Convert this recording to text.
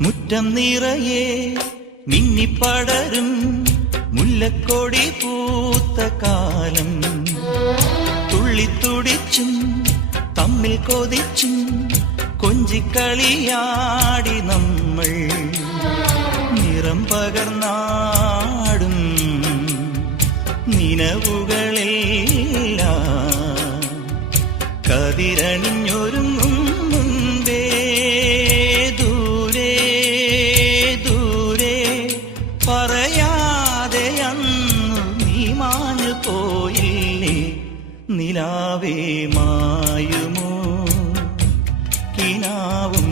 മുറ്റം നിറയെ മിന്നിപ്പടരും മുല്ലക്കൊടി പൂത്ത കാലം. തുള്ളിത്തുടിച്ചും തമ്മിൽ കൊതിച്ചും കൊഞ്ചിക്കളിയാടി നമ്മൾ. നിറം പകർന്നാടും നിലവുകളെല്ലാം കതിരണിഞ്ഞൊരുങ്ങും മുൻപേ ദൂരെ ദൂരെ പറയാതെ അന്നു നീ മാഞ്ഞു പോയില്ലേ. നിലാവേ മായുമോ കിനാവും